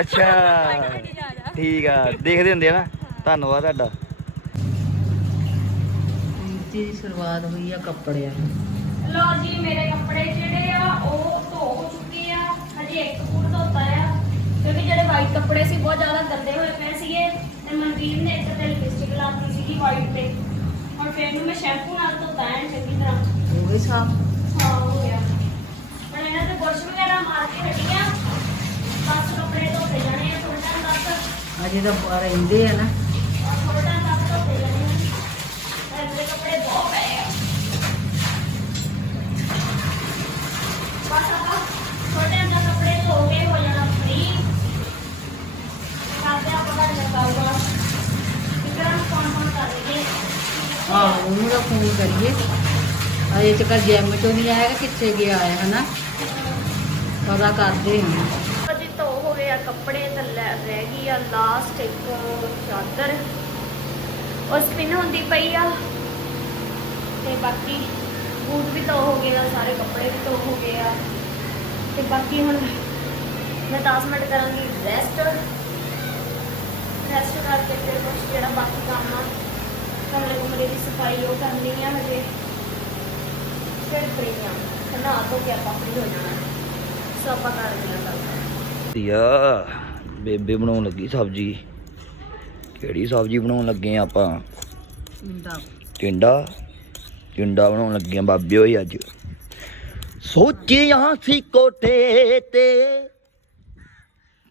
ਅੱਛਾ। ਠੀਕ ਆ ਦੇਖਦੇ ਹੁੰਦੇ ਆ ਨਾ। ਧੰਨਵਾਦ ਤੁਹਾਡਾ। ਪ੍ਰੀਤੀ ਦੀ ਸ਼ੁਰੂਆਤ ਹੋਈ ਆ ਕੱਪੜਿਆਂ ਲੋ ਜੀ ਮੇਰੇ ਕੱਪੜੇ ਜਿਹੜੇ ਆ ਉਹ ਧੋ ਚੁੱਕੇ ਆ। ਹਜੇ ਇੱਕ ਸੂਟ ਧੋਤਾ ਆ। ਕਿਉਂਕਿ ਜਿਹੜੇ ਵਾਈਟ ਕੱਪੜੇ ਸੀ ਬਹੁਤ ਜ਼ਿਆਦਾ ਗੰਦੇ ਹੋਏ ਪਏ ਸੀਗੇ। ਤੇ ਮਨਦੀਪ ਨੇ ਇੱਕ ਤੇ ਲਿਪਸਟਿਕ ਲਾਤੀ ਸੀਗੀ ਵਾਈਟ ਤੇ। ਹੁਣ ਫਿਰ ਨੂੰ ਮੈਂ ਸ਼ੈਂਪੂ ਨਾਲ ਧੋਤਾ ਐਨ ਚੰਗੀ ਤਰ੍ਹਾਂ। ਹੋ ਗਈ ਸਾਫ਼? ਹਾਂ ਹੋ ਗਿਆ। ਹੁਣ ਇਹਨਾਂ ਤੇ ਬੁਰਸ਼ ਵਗੈਰਾ ਮਾਰ ਕੇ ਹਟੀਆਂ ਬਸ ਕੱਪੜੇ ਧੋਤੇ ਜਾਣੇ ਆ ਥੋੜਾ ਟਾਈਮ ਤੱਕ ਅਜੇ ਤਾਂ ਬਾਹਰ ਰਹਿੰਦੇ ਆ ਨਾ ਔਰ ਥੋੜਾ ਟਾਈਮ ਤੱਕ ਧੋਤੇ ਜਾਣੇ ਆ ਕੱਪੜੇ ਤਾਂ ਲੈ ਰਹਿ ਗਈ ਆ ਲਾਸਟ ਇੱਕ ਚਾਦਰ। ਉਹ ਸਪਿਨ ਹੁੰਦੀ ਪਈ ਆ। ਤੇ ਬਾਕੀ ਬੂਟ ਵੀ ਧੋ ਹੋ ਗਏ ਆ, ਸਾਰੇ ਕੱਪੜੇ ਵੀ ਧੋ ਹੋ ਗਏ ਆ। ਤੇ ਬਾਕੀ ਹੁਣ ਮੈਂ 10 ਮਿੰਟ ਕਰਾਂਗੀ ਰੈਸਟ ਰੈਸਟ ਕਰਕੇ ਫਿਰ ਕੁਛ ਜਿਹੜਾ ਬਾਕੀ ਕੰਮ ਆ, ਕਮਰੇ ਕਮਰੇ ਦੀ ਸਫ਼ਾਈ ਉਹ ਕਰਨੀ ਆ ਹਜੇ। ਫਿਰ ਫ੍ਰੀ ਆ। ਤੇ ਨਹਾ ਧੋ ਕੇ ਆਪਾਂ ਫ੍ਰੀ ਹੋ ਜਾਣਾ। ਸੋ ਆਪਾਂ ਕਰਦੇ ਆ। ਗੱਲ ਯਾ ਬੇਬੇ ਬਣਾਉਣ ਲੱਗੀ ਸਬਜੀ। ਕਿਹੜੀ ਸਬਜੀ ਬਣਾਉਣ ਲੱਗੇ ਆ ਆਪਾਂ? ਟਿੰਡਾ ਟਿੰਡਾ ਬਣਾਉਣ ਲੱਗੇ ਆ ਬਾਬੇ ਹੋਈ ਅੱਜ। ਸੋਚਿਆ ਸੀ ਕੋਠੇ ਤੇ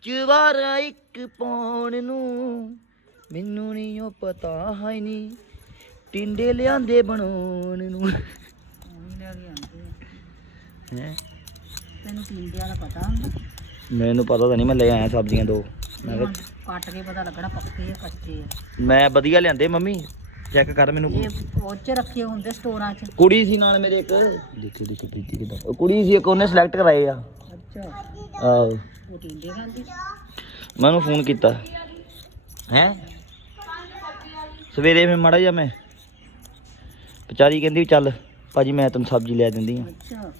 ਚਵਾਰਾ ਇੱਕ ਪਾਉਣ ਨੂੰ। ਮੈਨੂੰ ਨਹੀਂ ਉਹ ਪਤਾ ਹੈ ਨਹੀਂ ਟਿੰਡੇ ਲਿਆਂਦੇ ਬਣਾਉਣ ਨੂੰ। ਹੈਂ? ਤੈਨੂੰ ਪੀਂਦਿਆਂ ਦਾ ਪਤਾ ਹੁੰਦਾ? ਮੈਨੂੰ ਪਤਾ ਤਾਂ ਨਹੀਂ ਮੈਂ ਲੈ ਆਇਆ ਸਬਜ਼ੀਆਂ ਦੋ। ਮੈਂ ਕਿਹਾ ਕੱਟ ਕੇ ਪਤਾ ਲੱਗਣਾ ਪੱਕੇ ਆ ਕੱਚੇ ਆ। ਮੈਂ ਵਧੀਆ ਲਿਆਂਦੇ ਮੰਮੀ ਚੈੱਕ ਕਰ ਮੈਨੂੰ। ਇਹ ਉਹ ਚ ਰੱਖੇ ਹੁੰਦੇ ਸਟੋਰਾਂ 'ਚ। ਕੁੜੀ ਸੀ ਨਾਲ ਮੇਰੇ ਇੱਕ। ਦੇਖੀ ਦੇਖੀ ਪ੍ਰੀਤੀ ਕਿਦਾਂ। ਉਹ ਕੁੜੀ ਸੀ ਇੱਕ ਉਹਨੇ ਸਿਲੈਕਟ ਕਰਾਏ ਆ। ਅੱਛਾ। ਆਹੋ। ਉਹ ਟਿੰਡੇ ਖਾਂਦੀ ਮੈਂ ਉਹਨੂੰ ਫੋਨ ਕੀਤਾ। ਹੈ? ਸਵੇਰੇ ਮੈਂ ਮੜਾ ਜਾ ਮੈਂ ਵਿਚਾਰੀ ਕਹਿੰਦੀ ਵੀ ਚੱਲ ਭਾਜੀ ਮੈਂ ਤੈਨੂੰ ਸਬਜ਼ੀ ਲੈ ਦਿੰਦੀ ਆ। ਅੱਛਾ।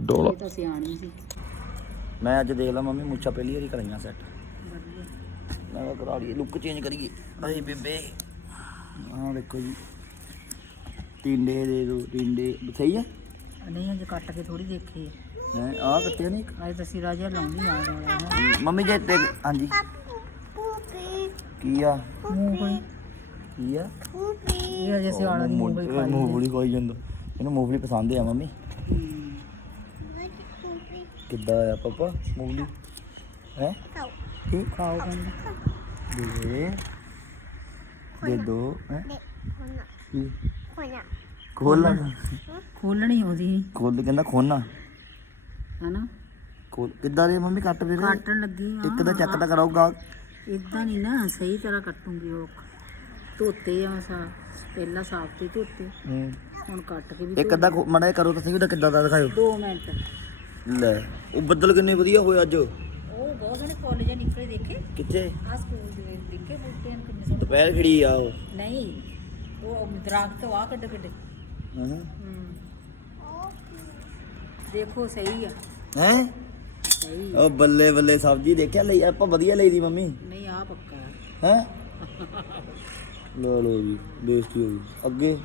ਡੋਲਾ ਇਹ ਤਾਂ ਸਿਆਣੀ ਸੀ। ਮੈਂ ਅੱਜ ਦੇਖ ਲਾ ਮੰਮੀ ਮੁੱਛਾਂ ਪਹਿਲੀ ਵਾਰੀ ਕਰਾਈਆਂ ਸੈੱਟ ਮੈਂ ਕਿਹਾ ਕਰਾ ਲਈਏ ਲੁੱਕ ਚੇਂਜ ਕਰੀਏ। ਅਰੇ ਬੇਬੇ। ਆਹ ਦੇਖੋ ਜੀ ਟਿੰਡੇ ਦੇ ਦੋ ਟਿੰਡੇ। ਸਹੀ ਆ? ਨਹੀਂ ਅਜੇ ਕੱਟ ਕੇ ਥੋੜੀ ਦੇਖੀ ਹੈ ਆਹ ਕੱਟਿਆ ਨਹੀਂ ਅੱਜ ਤਾਂ ਸਿਰਾ ਜਿਹਾ ਲਾਉਂਦੀ ਆ ਰਿਹਾ ਮੰਮੀ ਜੇ ਤੇ ਹਾਂਜੀ। ਕੀ ਆ? ਮੂੰਗਫਲੀ। ਕੀ ਆ? ਇਹ ਅਜੇ ਸਿਆਣਾ ਦੀ ਮੂੰਗਫਲੀ ਖਾਈ ਮੂੰਗਫਲੀ ਖਾਈ ਜਾਂਦਾ ਇਹਨੂੰ ਮੂੰਗਫਲੀ ਪਸੰਦ ਆ ਮੰਮੀ। ਹੂੰ। ਕਿੱਦਾਂ ਆ ਪਾਪਾ ਮੂੰਗਫਲੀ ਹੈ? ਕੀ? ਖਾਓ। ਕਹਿੰਦੀ ਦੇ। ਦੇ ਦੋ ਹੈ? ਕੀ? ਖੋਲਣਾ ਖੋਲਣੀ ਆਉਂਦੀ ਨੀ, ਖੋਲ ਕਹਿੰਦਾ ਖੋਨਾ ਹਨਾ? ਖੋਲ ਕਿੱਦਾਂ ਦੇ ਮੰਮੀ ਕੱਟ ਫਿਰ ਕੱਟਣ ਲੱਗੀ ਆ। ਇੱਕ ਦਾ ਚੱਕ ਤਾਂ ਕਰਾਊਗਾ। ਇਦਾਂ ਨਹੀਂ ਨਾ ਸਹੀ ਤਰ੍ਹਾਂ ਕੱਟੂਗੀ ਉਹ। ਧੋਤੇ ਆ ਸਾ ਪਹਿਲਾਂ ਸਾਫ਼ ਤੇ ਧੋਤੇ। ਹੂੰ। ਹੁਣ ਕੱਟ ਕੇ ਵੀ ਇੱਕ ਅੱਧਾ ਮੜਾ ਕਰੋ ਤਾਂ ਸਹੀ ਉਹਦਾ ਕਿੱਦਾਂ ਦਾ ਦਿਖਾਇਓ। 2 ਮਿੰਟ। ਲੈ ਉਹ ਬੱਦਲ ਕਿੰਨੇ ਵਧੀਆ ਹੋਏ ਅੱਜ। ਉਹ ਬਹੁਤ ਸੋਹਣੇ ਫੁੱਲ ਜਾਂ ਨਿਕਲੇ ਦੇਖੇ। ਕਿੱਥੇ? ਆ ਸਕੂਲ ਦੇ ਦੇਖੇ ਬੂਟਿਆਂ ਨੂੰ ਕਿੰਨੇ ਸੋਹਣੇ। ਦੁਪਹਿਰ ਖੜੀ ਆ ਉਹ। ਨਹੀਂ ਉਹ ਦਰਖਤ ਆ ਕੱਢ ਕੱਢ। ਹਾਂ। ਹੂੰ। ਦੇਖੋ ਸਹੀ ਆ। ਹੈ? ਸਹੀ ਉਹ ਬੱਲੇ ਬੱਲੇ ਸਬਜ਼ੀ ਦੇਖਿਆ ਲਈ ਆਪਾਂ ਵਧੀਆ ਲਈ ਦੀ ਮੰਮੀ। ਨਹੀਂ ਆ ਪੱਕਾ ਹੈ। ਲੋ ਲੋ ਜੀ ਬੇਇੱਜ਼ਤੀ ਹੋ ਗਈ। ਅੱਗੇ।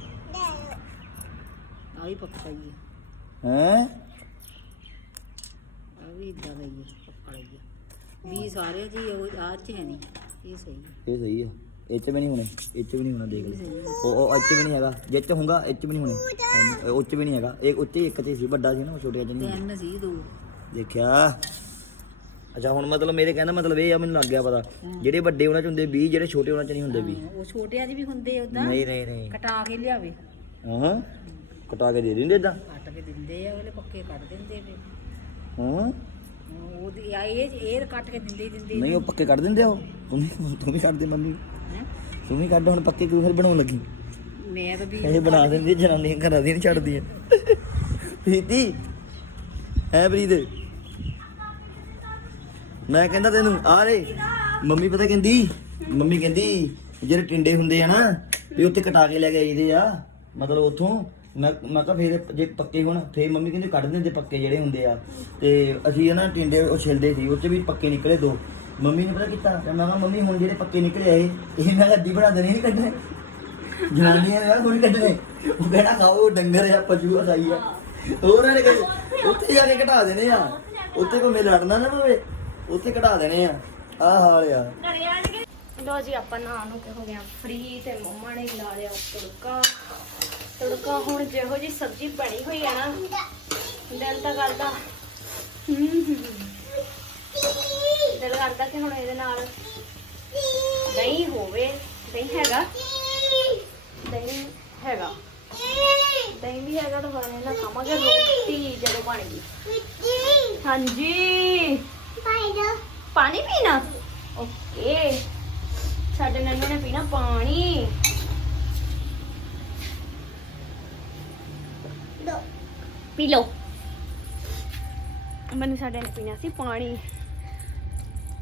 ਆ ਵੀ ਪੱਕਾ ਹੀ ਹੈ ਹੈ? ਵੀ ਇਦਾਂ ਦਾ ਹੀ ਹੈ ਪੱਕਾ ਹੀ ਹੈ ਵੀ ਸਾਰੇ ਜੀ ਉਹ ਆ ਚ ਹੈ ਨਹੀਂ ਇਹ ਸਹੀ ਹੈ ਇਹ ਸਹੀ ਆ ਇਹ ਚ ਵੀ ਨਹੀਂ ਹੋਣੇ ਇਹ ਚ ਵੀ ਨਹੀਂ ਹੋਣਾ ਦੇਖ ਲੈ। ਉਹ ਉਹ ਇਹ ਚ ਵੀ ਨਹੀਂ ਹੈਗਾ ਜੇ ਚ ਹੋਊਗਾ ਇਹ ਚ ਵੀ ਨਹੀਂ ਹੋਣੇ। ਉਹ ਚ ਵੀ ਨਹੀਂ ਹੈਗਾ ਇਹ ਉੱਚੇ ਇੱਕ ਤੇ ਸੀ ਵੱਡਾ ਸੀ ਨਾ ਉਹ ਛੋਟੇ ਚ ਨਹੀਂ ਤਿੰਨ ਸੀ ਦੋ। ਦੇਖਿਆ। ਅੱਛਾ ਹੁਣ ਮਤਲਬ ਮੇਰੇ ਕਹਿੰਦਾ ਮਤਲਬ ਇਹ ਆ ਮੈਨੂੰ ਲੱਗ ਗਿਆ ਪਤਾ। ਜਿਹੜੇ ਵੱਡੇ ਉਹਨਾਂ ਚ ਹੁੰਦੇ 20 ਜਿਹੜੇ ਛੋਟੇ ਉਹਨਾਂ ਚ ਨਹੀਂ ਹੁੰਦੇ 20 ਹਾਂ, ਉਹ ਛੋਟਿਆਂ ਦੀ ਵੀ ਹੁੰਦੇ ਉਦਾਂ ਨਹੀਂ ਨਹੀਂ ਨਹੀਂ। ਕਟਾ ਕੇ ਲਿਆਵੇ। ਹਾਂ ਕਟਾ ਕੇ ਦੇ ਦਿੰਦੇ ਇਦਾਂ ਕੱਟ ਕੇ ਦਿੰਦੇ ਆ ਉਹਲੇ ਪੱਕੇ ਕੱਢ ਦਿੰਦੇ ਫਿਰ ਹਾਂ। ਉਹਦੀ ਆ ਇਹ ਇਹ ਕੱਟ ਕੇ ਦਿੰਦੇ ਹੀ ਦਿੰਦੇ ਨਹੀਂ ਉਹ ਪੱਕੇ ਕੱਢ ਦਿੰਦੇ ਆ ਉਹ। ਤੂੰ ਵੀ ਤੂੰ ਵੀ ਕੱਢ ਦੇ ਮੰਮੀ। ਹੈਂ। ਤੂੰ ਵੀ ਕੱਢ ਹੁਣ ਪੱਕੇ ਕਿਉਂ ਫਿਰ ਬਣਾਉਣ ਲੱਗੀ? ਮੈਂ ਤਾਂ ਵੀ ਇਹ ਬਣਾ ਦਿੰਦੀ ਜਨਾਨੀਆਂ ਘਰਾਂ ਦੀ ਨਹੀਂ ਛੱਡਦੀਆਂ ਪ੍ਰੀਤੀ ਹੈ ਪ੍ਰੀਤ? ਮੈਂ ਕਹਿੰਦਾ ਤੈਨੂੰ ਆ ਰੇ। ਮੰਮੀ ਪਤਾ ਕਹਿੰਦੀ ਮੰਮੀ ਕਹਿੰਦੀ ਜਿਹੜੇ ਟਿੰਡੇ ਹੁੰਦੇ ਆ ਨਾ ਵੀ ਉੱਥੇ ਕਟਾ ਕੇ ਲੈ ਕੇ ਆਈਦੇ ਆ ਮਤਲਬ ਉੱਥੋਂ। ਮੈਂ ਮੈਂ ਕਿਹਾ ਫੇਰ ਜੇ ਪੱਕੇ ਹੋਣ, ਫੇਰ ਮੰਮੀ ਕਹਿੰਦੇ ਕੱਢ ਦਿੰਦੇ ਪੱਕੇ ਜਿਹੜੇ ਹੁੰਦੇ ਆ। ਤੇ ਅਸੀਂ ਨਾ ਟਿੰਡੇ ਉਹ ਛਿਲਦੇ ਸੀ, ਉਹ 'ਚ ਵੀ ਪੱਕੇ ਨਿਕਲੇ ਦੋ। ਮੰਮੀ ਨੇ ਪਤਾ ਕੀਤਾ? ਤੇ ਮੈਂ ਕਿਹਾ ਮੰਮੀ ਹੁਣ ਜਿਹੜੇ ਪੱਕੇ ਨਿਕਲੇ ਆ ਇਹ ਮੈਂ ਅੱਡੀ ਬਣਾ ਦੇਣੇ ਨਹੀਂ ਕੱਢਣੇ। ਜਨਾਨੀਆਂ ਨੇ ਕੋਈ ਕੱਢਣੇ। ਉਹ ਕਹਿਣਾ ਖਾਓ, ਡੰਗਰ ਆ, ਪਸ਼ੂ ਆ, ਸਾਈ ਆ। ਹੋਰ ਨੇ ਕਹੇ, ਉੱਥੇ ਜਾ ਕੇ ਘਟਾ ਦੇਣੇ ਆ। ਉੱਥੇ ਕੋਈ ਮੇਰੇ ਲੜਨਾ ਨਾ ਪਵੇ, ਉੱਥੇ ਘਟਾ ਦੇਣੇ ਆ। ਆਹ ਹਾਲ ਆ। ਲੋ ਜੀ, ਆਪਾਂ ਨਹਾ ਨੂੰ ਹੋ ਗਿਆ ਫ੍ਰੀ ਤੇ ਮੰਮਾ ਨੇ ਲਾ ਲਿਆ ਤੜਕਾ ਤੜਕਾ ਹੁਣ ਜਿਹੋ ਜੀ ਸਬਜ਼ੀ ਬਣੀ ਹੋਈ ਆ ਨਾ, ਦਿਲ ਤਾਂ ਕਰਦਾ। ਦਿਲ ਕਰਦਾ ਕਿ ਹੁਣ ਇਹਦੇ ਨਾਲ ਦਹੀਂ ਹੋਵੇ। ਦਹੀਂ ਹੈਗਾ। ਦਹੀਂ ਹੈਗਾ। ਦਹੀਂ ਵੀ ਹੈਗਾ ਤਾਂ ਬਾਰੇ ਨਾ ਖਾਵਾਂਗੇ, ਰੋਟੀ ਜਦੋਂ ਬਣ ਗਈ। ਹਾਂਜੀ। ਪਾਣੀ ਪੀਣਾ? ਓਕੇ। ਸਾਡੇ ਨੰਨੂ ਨੇ ਪੀਣਾ ਪਾਣੀ। ਪੀ ਲਓ। ਮੈਨੂੰ ਸਾਡੇ ਨੇ ਪੀਣਾ ਸੀ ਪਾਣੀ।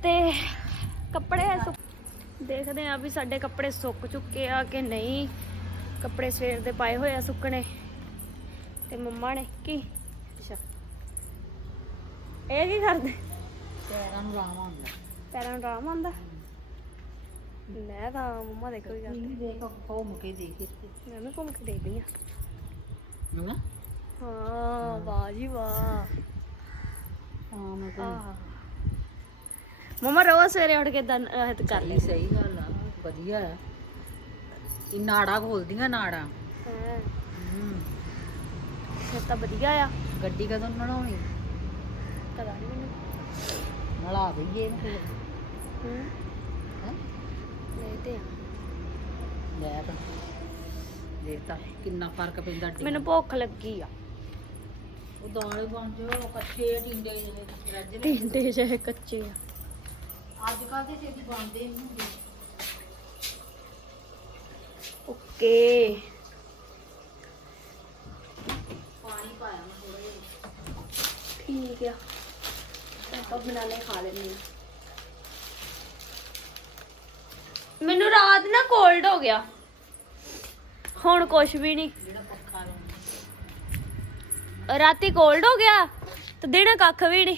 ਤੇ ਕੱਪੜੇ ਦੇਖਦੇ ਆ ਵੀ ਸਾਡੇ ਕੱਪੜੇ ਸੁੱਕ ਚੁੱਕੇ ਆ ਕਿ ਨਹੀਂ। ਕੱਪੜੇ ਸਵੇਰ ਦੇ ਪਾਏ ਹੋਏ ਆ ਸੁੱਕਣੇ। ਤੇ ਮੰਮਾ ਨੇ ਕੀ ਅੱਛਾ। ਇਹ ਕੀ ਕਰਦੇ? ਪੈਰਾਂ ਨੂੰ ਆਰਾਮ ਆਉਂਦਾ। ਪੈਰਾਂ ਨੂੰ ਆਰਾਮ ਆਉਂਦਾ? ਮੈਂ ਤਾਂ ਮੰਮਾ ਦੇਖੋ ਹੀ ਕਰਦੇ ਨਹੀਂ। ਦੇਖ ਘੁੰਮ ਕੇ ਦੇਖ ਮੈਂ ਵੀ ਘੁੰਮ ਕੇ ਦੇਖਦੀ ਆ ਹਨਾ? ਹਾਂ ਵਾਹ ਜੀ ਵਾਹ। ਹਾਂ ਮੈਂ ਆਹ। ਮਮਾ ਰੋਜ਼ ਸਵੇਰੇ ਉੱਠ ਕੇ ਦਨ ਅਹ ਕਰ ਲਈ ਸਹੀ ਗੱਲ ਆ ਵਧੀਆ ਹੈ ਇਹ ਨਾੜਾ ਖੋਲਦੀਆਂ ਨਾੜਾ। ਹਾਂ। ਹੂੰ। ਫਿਰ ਤਾਂ ਵਧੀਆ ਆ। ਗੱਡੀ ਕਦੋਂ ਬਣਾਉਣੀ? ਪਤਾ ਨਹੀਂ ਮੈਨੂੰ। ਨਲਾ ਦਈਏ ਇਹਨੂੰ ਹੂੰ। ਹੈਂ? ਨਹੀਂ ਤੇ ਲੈ ਤਾਂ। ਦੇਖ ਤਾਂ ਕਿੰਨਾ ਫ਼ਰਕ ਪੈਂਦਾ ਡੀ ਮੈਨੂੰ ਭੁੱਖ ਲੱਗੀ ਆ। ਉਹ ਬਣ ਜੋ ਕੱਚੇ ਟਿੰਡੇ ਜਿਹੜੇ ਰੱਜ ਨੇ ਟਿੰਡੇ ਜਿਹੇ ਕੱਚੇ ਆ। ਅੱਜ ਕੱਲ ਦੇ ਛੇਤੀ ਬਣਦੇ ਨਹੀਂ ਹੁੰਦੇ। ਓਕੇ। ਪਾਣੀ ਪਾਇਆ ਮੈਂ ਥੋੜਾ ਜਿਹਾ। ਠੀਕ ਆ। ਆਪਾਂ ਬਣਾ ਲੈ ਖਾ ਲੈਂਦੇ ਆ। ਮੈਨੂੰ ਰਾਤ ਨਾ ਕੋਲਡ ਹੋ ਗਿਆ। ਹੁਣ ਕੁਛ ਵੀ ਨਹੀਂ। ਰਾਤੀ ਕੋਲਡ ਹੋ ਗਿਆ ਤੇ ਦਿਨੇ ਕੱਖ ਵੀ ਨਹੀਂ।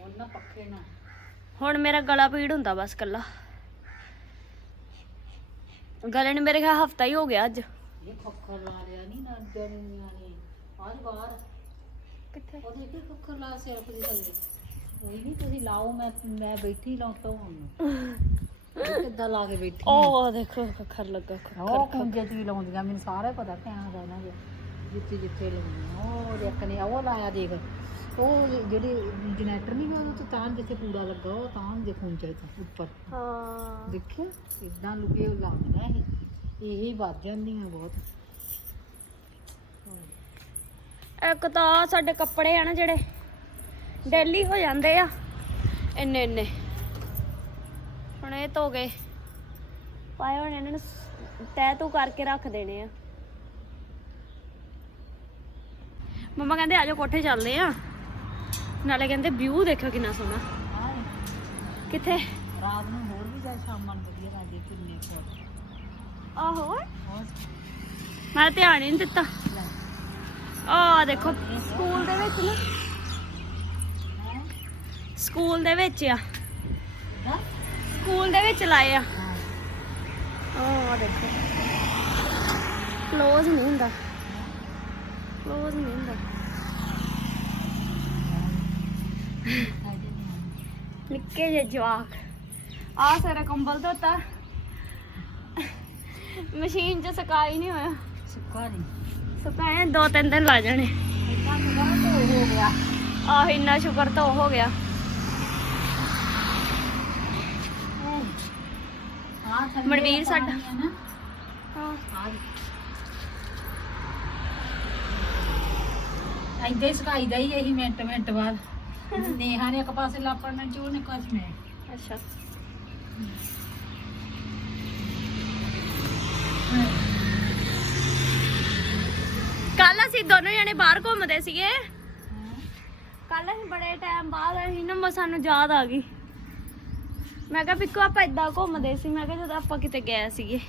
ਉਹਨਾਂ ਪੱਖੇ ਨਾਲ ਹੁਣ ਮੇਰਾ ਗਲਾ ਪੀੜ ਹੁੰਦਾ ਬਸ ਕੱਲਾ ਗਲੇ ਨੂੰ ਮੇਰੇ ਖਿਆਲ ਹਫਤਾ ਹੀ ਹੋ ਗਿਆ ਅੱਜ। ਇਹ ਪੱਖਾ ਲਾ ਲਿਆ ਨਹੀਂ ਨਾ ਦਰਨੀਆਂ ਨੇ ਆਜ ਬਾਹਰ। ਕਿੱਥੇ? ਉਹ ਦੇਖੀ ਪੱਖਾ ਲਾ ਸਿਰ ਦੇ ਥੱਲੇ। ਕੋਈ ਨਹੀਂ ਤੁਸੀਂ ਲਾਓ ਮੈਂ ਮੈਂ ਬੈਠੀ ਲਾਉਂਦਾ ਹੁਣ। ਕਿੱਦਾਂ ਲਾ ਕੇ ਬੈਠੀ ਉਹ ਦੇਖੋ ਖੱਖਰ ਲੱਗਾ ਉਹ ਖੱਖਰ। ਕੁੰਜੇ ਤੇ ਵੀ ਲਾਉਂਦੀਆਂ ਮੈਨੂੰ ਸਾਰਾ ਪਤਾ ਧਿਆਨ ਦਾ ਇਹਨਾਂ ਦੇ ਜਿੱਥੇ ਜਿੱਥੇ ਲਾਉਂਦੀਆਂ ਉਹ ਦੇਖ ਨੇ ਉਹ ਲਾਇਆ ਦੇਖ। ਉਹ ਜਿਹੜੇ ਜਨਰੇਟਰ ਨਹੀਂ ਉਹ ਤਾਂ ਜਿੱਥੇ ਕੂੜਾ ਲੱਗਾ ਉਹ ਤਾਂ ਦੇ ਕੁੰਜੇ ਤੇ ਉੱਪਰ। ਹਾਂ। ਦੇਖਿਆ? ਇਦਾਂ ਲੁਕੇ ਲਾਉਂਦੀਆਂ ਇਹ। ਇਹ ਵੱਧ ਜਾਂਦੀਆਂ ਬਹੁਤ। ਇੱਕ ਤਾਂ ਆਹ ਸਾਡੇ ਕੱਪੜੇ ਆ ਨਾ ਜਿਹੜੇ ਡੇਲੀ ਹੋ ਜਾਂਦੇ ਆ। ਇੰਨੇ ਇੰਨੇ। ਹੁਣ ਇਹ ਧੋ ਗਏ ਪਾਏ ਹੁਣ ਇਹਨਾਂ ਨੂੰ ਤੈਅ ਤੂੰ ਕਰਕੇ ਰੱਖ ਦੇਣੇ ਆ। ਮੰਮਾ ਕਹਿੰਦੇ ਆਜੋ ਕੋਠੇ ਚੱਲਦੇ ਆ। ਨਾਲੇ ਕਹਿੰਦੇ ਵਿਊ ਦੇਖੋ ਕਿੰਨਾ ਸੋਹਣਾ। ਕਿੱਥੇ? ਰਾਤ ਨੂੰ ਹੋਰ ਵੀ ਜਾ ਸ਼ਾਮਾਂ ਨੂੰ ਵਧੀਆ ਲੱਗਦੇ ਕਿੰਨੇ ਫੋਟ ਆਹੋ। ਹੋਰ? ਮੈਂ ਧਿਆਨ ਹੀ ਨਹੀਂ ਦਿੱਤਾ। ਆ ਦੇਖੋ ਸਕੂਲ ਦੇ ਵਿੱਚ ਨਾ? ਸਕੂਲ ਦੇ ਵਿੱਚ ਆ? ਸਕੂਲ ਦੇ ਵਿੱਚ ਲਾਏ ਆ। ਆ ਦੇਖੋ। ক্লোਜ਼ ਨਹੀਂ ਹੁੰਦਾ। ਨਹੀਂ ਹੁੰਦਾ। ਨਿੱਕੇ ਜਿਹੇ ਜਵਾਕ। ਆ ਸਾਰਾ ਕੰਬਲ ਧੋਤਾ। ਮਸ਼ੀਨ 'ਚ ਸਕਾਈ ਨਹੀਂ ਹੋਇਆ। ਸੁੱਕਾ ਨਹੀਂ ਸੁਕਾਏ ਦੋ ਤਿੰਨ ਦਿਨ ਲਾ ਜਾਣੇ। ਇਦਾਂ ਹੋ ਗਿਆ ਆਹ ਇੰਨਾ ਸ਼ੁਕਰ ਤਾਂ ਹੋ ਗਿਆ। ਮਨਵੀਰ ਸਾਡਾ। ਹਾਂ। ਆ ਇੰਦੇ ਸਕਾਈ ਦਾ ਹੀ ਇਹੀ ਮਿੰਟ ਮਿੰਟ ਬਾਅਦ। ਨੇਹਾ ਨੇ ਇੱਕ ਪਾਸੇ ਲਾਪੜਨਾ ਚੋਂ ਨੇ ਕੁਝ ਮੈਂ ਅੱਛਾ। ਕੱਲ ਅਸੀਂ ਦੋਨੋਂ ਜਣੇ ਬਾਹਰ ਘੁੰਮਦੇ ਸੀਗੇ। ਕੱਲ ਅਸੀਂ ਬੜੇ ਟਾਈਮ ਬਾਅਦ ਅਸੀਂ ਨਾ ਮ- ਸਾਨੂੰ ਯਾਦ ਆ ਗਈ। ਮੈਂ ਕਿਹਾ ਪਿੱਕੋ ਆਪਾਂ ਇਦਾਂ ਘੁੰਮਦੇ ਸੀ। ਮੈਂ ਕਿਹਾ, ਜਦੋਂ ਆਪਾਂ ਕਿਤੇ ਗਏ ਸੀਗੇ।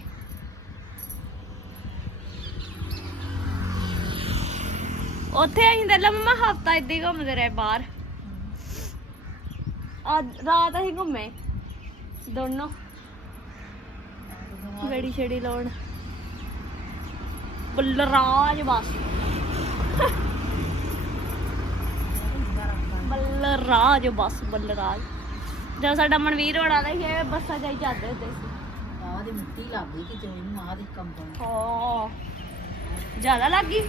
ਉੱਥੇ ਅਸੀਂ ਦੇ ਲਾ ਮਮਾ ਹਫਤਾ ਇੱਦਾਂ ਹੀ ਘੁੰਮਦੇ ਰਹੇ ਬਾਹਰ। ਅੱਜ ਰਾਤ ਅਸੀਂ ਘੁੰਮੇ ਦੋਨੋਂ। ਗੜੀ ਛੜੀ ਲਾਉਣ। ਬਲਰਾਜ ਬਸ। ਬਲਰਾਜ ਬਸ ਬਲਰਾਜ। ਜਦ ਸਾਡਾ ਮਨਵੀਰ ਹੋਣਾ ਦਾ ਇਹ ਬੱਸਾਂ ਜਾਈ ਜਾਂਦੇ ਹੁੰਦੇ ਸੀ। ਆਹ ਦੀ ਮਿੱਟੀ ਲੱਗ ਗਈ ਕਿ ਇਹਨੂੰ ਆਹ ਦੀ ਕੰਬਣ ਹਾਂ। ਜ਼ਿਆਦਾ ਲੱਗ ਗਈ।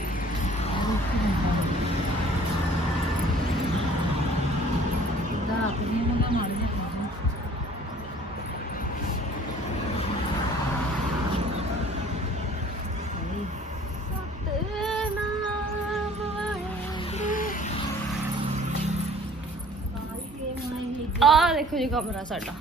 ਆ ਦੇਖੋ ਜੀ ਕਮਰਾ ਸਾਡਾ।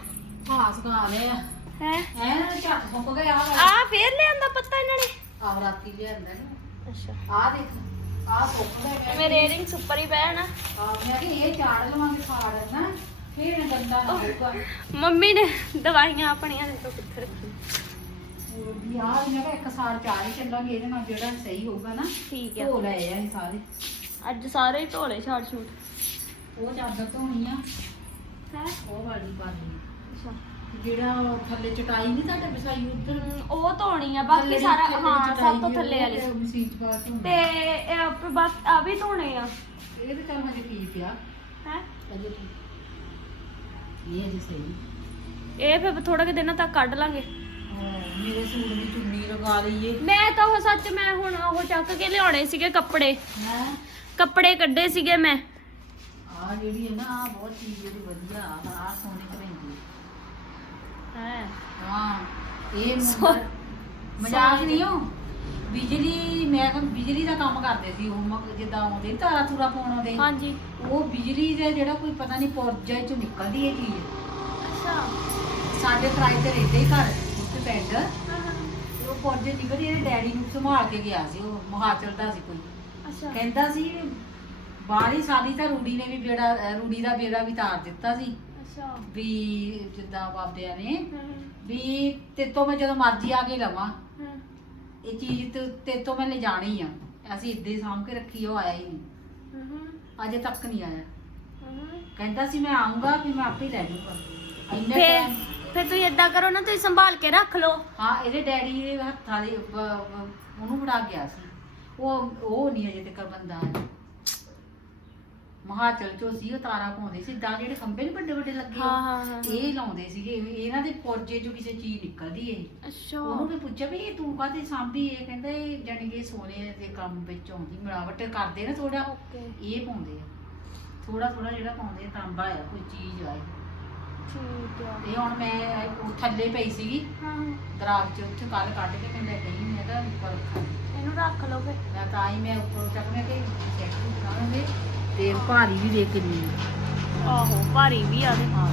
ਹਾਸ ਖਾ ਲਿਆ। ਹੈ? ਨਾ ਝੱਟ ਸੁੱਕ ਗਿਆ ਆ ਫੇਰ ਲਿਆਂਦਾ ਪੱਤਾ ਇਹਨਾਂ ਨੇ? ਆਹ ਰਾਤੀ ਲਿਆਂਦਾ ਨਾ ਅੱਛਾ। ਆਹ ਦੇਖ। ਆਹ ਸੁੱਕ ਗਿਆ ਮੇਰੇ ਇਅਰਿੰਗਸ ਉੱਪਰ ਹੀ ਪਏ ਨਾ। ਆ ਮੈਂ ਕਿ ਇਹ ਚਾੜ ਲਵਾਂਗੇ ਖਾੜ ਨਾ ਫਿਰ ਇਹ ਗੰਦਾ ਨਾ ਹੋਊਗਾ। ਮੰਮੀ ਨੇ ਦਵਾਈਆਂ ਆਪਣੀਆਂ ਦੇ ਤੋਂ ਕਿੱਥੇ ਰੱਖੀ ਵੀ ਮੈਂ ਕਿਹਾ ਇੱਕ ਸਾਲ ਚਾਰ ਹੀ ਚੱਲਾਂਗੇ ਇਹਦੇ ਨਾਲ ਜਿਹੜਾ ਸਹੀ ਹੋਊਗਾ ਨਾ ਠੀਕ ਆ। ਧੋ ਲਏ ਆ ਇਹ ਸਾਰੇ। ਅੱਜ ਸਾਰੇ ਹੀ ਧੋਲੇ ਛਾੜ ਛੂਟ ਉਹ ਚਾਦਰ ਧੋਣੀ ਆ। ਹੈ? ਉਹ ਵਾਲੀ ਪਾਣੀ ਅੱਛਾ ਜਿਹੜਾ ਉਹ ਥੱਲੇ ਚਟਾਈ ਨਹੀਂ ਤੁਹਾਡੇ ਵਿਛਾਈ ਉੱਧਰ? ਉਹ ਧੋਣੀ ਆ ਬਾਕੀ ਸਾਰਾ ਹਾਂ ਸਭ ਤੋਂ ਥੱਲੇ ਵਾਲੀ। ਮਸੀਤ ਪਾ ਕੇ ਤੇ ਇਹ ਆਪੇ ਬਸ ਆ ਵੀ ਧੋਣੇ ਆ। ਇਹ ਤਾਂ ਚੱਲ ਹਜੇ ਠੀਕ ਆ। ਹੈ? ਅਜੇ ਠੀਕ। ਇਹ ਅਜੇ ਸਹੀ। ਇਹ ਫਿਰ ਥੋੜਾ ਕਿ ਦਿਨਾਂ ਤੱਕ ਕੱਢ ਲਾਂਗੇ। ਹਾਂ, ਮੇਰੇ ਸੂਟ ਦੀ ਚੁੰਨੀ ਲਗਾ ਲਈਏ। ਮੈਂ ਤਾਂ ਉਹ ਸੱਚ ਮੈਂ ਹੁਣ ਉਹ ਚੱਕ ਕੇ ਲਿਆਉਣੇ ਸੀਗੇ ਕੱਪੜੇ। ਹੈ? ਕੱਪੜੇ ਕੱਢੇ ਸੀਗੇ ਮੈਂ। ਆ ਜਿਹੜੀ ਹੈ ਨਾ ਆਹ ਬਹੁਤ ਚੀਜ਼ ਜਿਹੜੀ ਵਧੀਆ ਆ ਆਹ ਸੋਨੇ ਕਰਾਂਦੀ ਹੈ। ਹਾਂ ਇਹ ਮੁੰਡਾ ਮਜ਼ਾਕ ਨਹੀਂ ਹੋ? ਬਿਜਲੀ ਮੈਂ ਕਿਹਾ ਬਿਜਲੀ ਦਾ ਕੰਮ ਕਰਦੇ ਸੀ ਉਹ ਮ- ਜਿੱਦਾਂ ਆਉਂਦੇ ਨੀ ਤਾਰਾ ਤੂਰਾ ਪਾਉਣ ਆਉਂਦੇ। ਹਾਂਜੀ। ਉਹ ਬਿਜਲੀ ਦਾ ਜਿਹੜਾ ਕੋਈ ਪਤਾ ਨਹੀਂ ਪੁਰਜਾ ਚੋਂ ਨਿਕਲਦੀ ਇਹ ਚੀਜ਼। ਅੱਛਾ। ਸਾਡੇ ਕਿਰਾਏ ਤੇ ਰਹਿੰਦੇ ਹੀ ਘਰ ਉੱਥੇ ਪਿੰਡ। ਤੇ ਉਹ ਪੁਰਜੇ ਨਿਕਲਦੀ ਇਹਦੇ ਡੈਡੀ ਨੂੰ ਸੰਭਾਲ ਕੇ ਗਿਆ ਸੀ ਉਹ ਮਹਾਚਲ ਦਾ ਸੀ ਕੋਈ। ਅੱਛਾ। ਕਹਿੰਦਾ ਸੀ ਬਾਹਰੀ ਸਾਲੀ ਤਾਂ ਰੂੜੀ ਨੇ ਵੀ ਬੇੜਾ ਅਹ ਰੂੜੀ ਦਾ ਬੇੜਾ ਵੀ ਤਾਰ ਦਿੱਤਾ ਸੀ। ਅੱਛਾ। ਵੀ ਜਿੱਦਾਂ ਬਾਬਿਆਂ ਨੇ ਵੀ ਤੇਤੋਂ ਮੈਂ ਜਦੋਂ ਮਰਜ਼ੀ ਆ ਕੇ ਲਵਾਂ। ਇਹ ਚੀਜ਼ ਤੇ ਤੇਤੋਂ ਮੈਂ ਲੈ ਜਾਣੀ ਆ। ਅਸੀਂ ਇੱਦਾਂ ਹੀ ਸਾਂਭ ਕੇ ਰੱਖੀ ਉਹ ਆਇਆ ਹੀ ਨਹੀਂ। ਅਜੇ ਤੱਕ ਨਹੀਂ ਆਇਆ। ਕਹਿੰਦਾ ਸੀ ਮੈਂ ਆਉਂਗਾ ਵੀ ਮੈਂ ਆਪੇ ਹੀ ਲੈ ਜਾਊਗਾ। ਇੰਨੇ ਫੇ ਟਾਈਮ ਫੇ ਤੁਸੀਂ ਏਦਾਂ ਕਰੋ ਨਾ ਤੁਸੀਂ ਸੰਭਾਲ ਕੇ ਰੱਖ ਲਓ। ਹਾਂ ਇਹਦੇ ਡੈਡੀ ਦੇ ਹੱਥਾਂ ਦੇ ਬ- ਬ- ਉਹਨੂੰ ਫੜਾ ਗਿਆ ਸੀ। ਉਹ ਉਹ ਨਹੀਂ ਅਜੇ ਤੱਕ ਬੰਦਾ ਆਇਆ। ਮਹਾਚਲ ਚੋਂ ਸੀ ਉਹ ਤਾਰਾ ਪਾਉਂਦੇ ਸੀ ਤਾਂ ਜਿਹੜੇ ਖੰਭੇ ਨੇ ਵੱਡੇ ਵੱਡੇ ਲੱਗੇ ਹਾਂ, ਹਾਂ, ਇਹ ਲਾਉਂਦੇ ਸੀਗੇ ਇਹ- ਇਹਨਾਂ ਦੇ ਪੁਰਜੇ ਚੋਂ ਕਿਸੇ ਚੀਜ਼ ਨਿਕਲਦੀ ਹੈ ਅੱਛਾ। ਉਹਨੂੰ ਵੀ ਪੁੱਛਿਆ ਵੀ ਇਹ ਤੂੰ ਕਾਹਤੇ ਸਾਂਭੀ ਇਹ ਕਹਿੰਦਾ ਇਹ ਜਾਣੀ ਕਿ ਸੋਨੇ ਦੇ ਕੰਮ ਵਿੱਚ ਆਉਂਦੀ ਮਿਲਾਵਟ ਕਰਦੇ ਨਾ ਥੋੜਾ ਓਕੇ। ਇਹ ਪਾਉਂਦੇ ਆ। ਥੋੜਾ ਥੋੜਾ ਜਿਹੜਾ ਪਾਉਂਦੇ ਆ ਤਾਂਬਾ ਆ ਕੋਈ ਚੀਜ਼ ਆ ਇਹ। ਠੀਕ ਆ। ਇਹ ਹੁਣ ਮੈਂ ਉਹ ਥੱਲੇ ਪਈ ਸੀਗੀ ਹਾਂ। ਦਰਾਜ ਚ ਉੱਥੇ ਕੱਲ ਕੱਢ ਕੇ ਮੈਂ ਲੈ ਗਈ ਮੈਂ ਤਾਂ ਉੱਪਰ ਰੱਖਾਂ ਇਹਨੂੰ ਰੱਖ ਲਓ ਫੇ ਮੈਂ ਤਾਂ ਹੀ ਮੈਂ ਉੱਪਰ ਚੱਕ ਮੈਂ ਕਿ ਚੈੱਕ ਕਰਾਂਗੇ। ਤੇ ਭਾਰੀ ਵੀ ਦੇ ਕਿੰਨੀ ਆ। ਆਹੋ ਭਾਰੀ ਵੀ ਆ ਦੇ ਹਾਂ।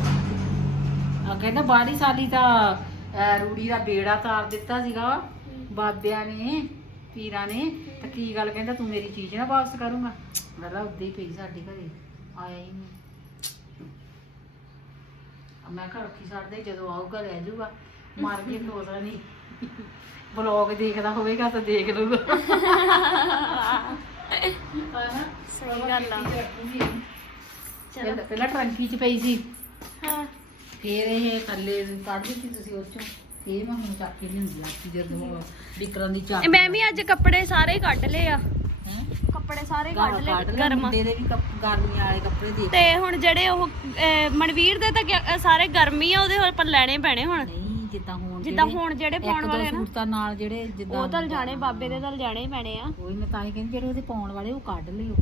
ਆ ਕਹਿੰਦਾ ਬਾੜੀ ਸਾਲੀ ਤਾਂ ਅਹ, ਰੂੜੀ ਦਾ ਬੇੜਾ ਤਾਰ ਦਿੱਤਾ ਸੀਗਾ ਬਾਬਿਆਂ ਨੇ ਪੀਰਾਂ ਨੇ ਤਾਂ ਕੀ ਗੱਲ ਕਹਿੰਦਾ ਤੂੰ ਮੇਰੀ ਚੀਜ਼ ਨਾ ਵਾਪਸ ਕਰੂੰਗਾ। ਗੱਲਾਂ ਉੱਦੇ ਹੀ ਪਈ ਸਾਡੇ ਘਰੇ ਆਇਆ ਹੀ ਨਹੀਂ। ਆ ਮੈਂ ਘਰ ਰੱਖੀ ਛੱਡਦੇ ਜਦੋਂ ਆਊਗਾ ਲੈ ਜਾਊਗਾ। ਮਾਰ ਕੇ ਤੋਸਾ ਨਹੀਂ। ਬਲੌਗ ਦੇਖਦਾ ਹੋਵੇਗਾ ਤਾਂ ਦੇਖ ਲੂਗਾ ਸਹੀ ਗੱਲ ਆ। ਚਲੋ। ਪਹਿਲਾਂ ਪਹਿਲਾਂ ਟਰੰਕੀ 'ਚ ਪਈ ਸੀ। ਹਾਂ। ਫੇਰ ਇਹ ਥੱਲੇ ਕੱਢ ਦਿੱਤੀ ਤੁਸੀਂ ਉਹ ਚੋਂ ਇਹ ਮੈਂ ਹੁਣ ਚੱਕ ਕੇ ਲਿਆਂਦੀ ਆ ਕਿ ਜਦੋਂ ਵਿਕਰਾਂ ਦੀ ਚੱਕ ਇਹ ਮੈਂ ਵੀ ਅੱਜ ਕੱਪੜੇ ਸਾਰੇ ਕੱਢ ਲਏ ਆ? ਕੱਪੜੇ ਸਾਰੇ ਗਾਹ ਕੱਢ ਕੱਢ ਲਏ ਲਿਆ, ਗਰਮ। ਮੁੰਡੇ ਦੇ ਵੀ ਕੱਪ- ਗਰਮੀਆਂ ਵਾਲੇ ਕੱਪੜੇ ਦੇ ਤੇ ਹੁਣ ਜਿਹੜੇ ਉਹ ਮਨਵੀਰ ਦੇ ਤਾਂ ਸਾਰੇ ਗਰਮੀ ਆ ਉਹਦੇ ਹੋਰ ਪਰ ਲੈਣੇ ਪੈਣੇ ਹੁਣ। ਨਹੀਂ ਜਿੱਦਾਂ ਹੁਣ ਜਿੱਦਾਂ ਜਿਹੜੇ- ਹੁਣ ਜਿਹੜੇ ਪਾਉਣ ਦੋ ਵਾਲੇ ਆ ਨਾ ਸੂਟਾਂ ਨਾਲ ਜਿਹੜੇ ਜਿੱਦਾਂ ਉਹ ਤਾਂ ਜਾਣੇ ਬਾਬੇ ਦੇ ਤਾਂ ਜਾਣੇ ਹੀ ਪੈਣੇ ਆ ਕੋਈ ਮੈਂ ਤਾਂ ਹੀ ਕਹਿੰਦੀ ਜਿਹੜੇ ਉਹਦੇ ਪਾਉਣ ਵਾਲੇ ਉਹ ਕੱਢ ਲਿਓ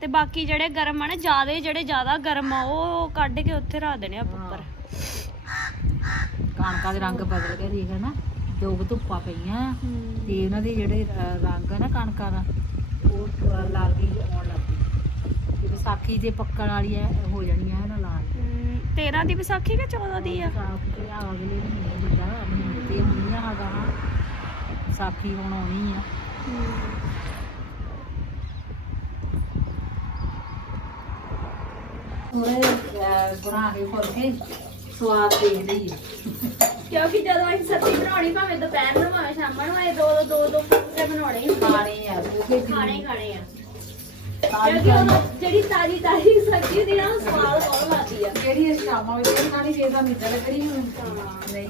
ਤੇ ਬਾਕੀ ਜਿਹੜੇ ਗਰਮ ਆ ਨਾ ਜਿਆਦੇ ਜਿਹੜੇ ਜ਼ਿਆਦਾ ਗਰਮ ਆ ਉਹ ਕੱਢ ਕੇ ਉੱਥੇ ਰੱਖ ਦੇਣੇ ਆ ਉੱਪਰ ਕਣਕਾਂ ਦੇ ਰੰਗ ਬਦਲ ਗਏ ਦੇਖ ਨਾ ਦੋ ਕੁ ਧੁੱਪਾਂ ਪਈਆਂ ਤੇ ਉਹਨਾਂ ਦੇ ਜਿਹੜੇ ਅ, ਰੰਗ ਆ ਨਾ ਕਣਕਾਂ ਦਾ ਉਹ ਅ, ਲਾਲ ਗਈ ਆਉਣ ਲੱਗ ਪਈ ਤੇ ਵਿਸਾਖੀ ਦੇ ਪੱਕਣ ਵਾਲੀ ਐ ਹੋ ਜਾਣੀਆਂ ਇਹਨਾਂ ਲਾਲ 13 ਦੀ ਵਿਸਾਖੀ ਕਿ 14 ਦੀ ਆ? ਆ ਅਗਲੇ ਮਹੀਨੇ ਜਿੱਦਾਂ ਮਹੀਨੇ ਤੇ ਹੁੰਦੀਆਂ ਹੈਗਾ ਵਿਸਾਖੀ ਹੁਣ ਆਉਣੀ ਆ। ਉਹਨੇ ਬਣਾ ਕੇ ਫੁੱਲ ਕੇ ਸਵਾਦ ਦੇਖਦੇ ਆ। ਕਿਉਂਕਿ ਜਦੋਂ ਅਸੀਂ ਸਬਜ਼ੀ ਬਣਾਉਣੀ ਭਾਵੇਂ ਦੁਪਹਿਰ ਨੂੰ ਭਾਵੇਂ ਸ਼ਾਮ ਨੂੰ ਇਹ ਦੋ ਦੋ ਦੋ ਦੋ ਫੁਲਕੇ ਬਣਾਉਣੇ ਹੀ ਹੁੰਦੇ ਆ। ਖਾਣੇ ਆ। ਕਿਉਂਕਿ ਖਾਣੇ ਹੀ ਖਾਣੇ ਆ। ਤਾਜ਼ੀ ਕਿਉਂਕਿ ਉਹ ਜਿਹੜੀ ਤਾਜੀ ਤਾਜੀ ਸਬਜ਼ੀ ਹੁੰਦੀ ਨਾ ਉਹ ਸਵਾਦ ਬਹੁਤ ਲੱਗਦੀ ਆ? ਜਿਹੜੀ ਇਹ ਸ਼ਾਮਾਂ ਵਿੱਚ? ਇਹ ਖਾਣੀ ਫੇਰ ਤਾਂ ਮਿੱਠਾ ਲੱਗਣੀ ਹੁਣ? ਨਹੀਂ।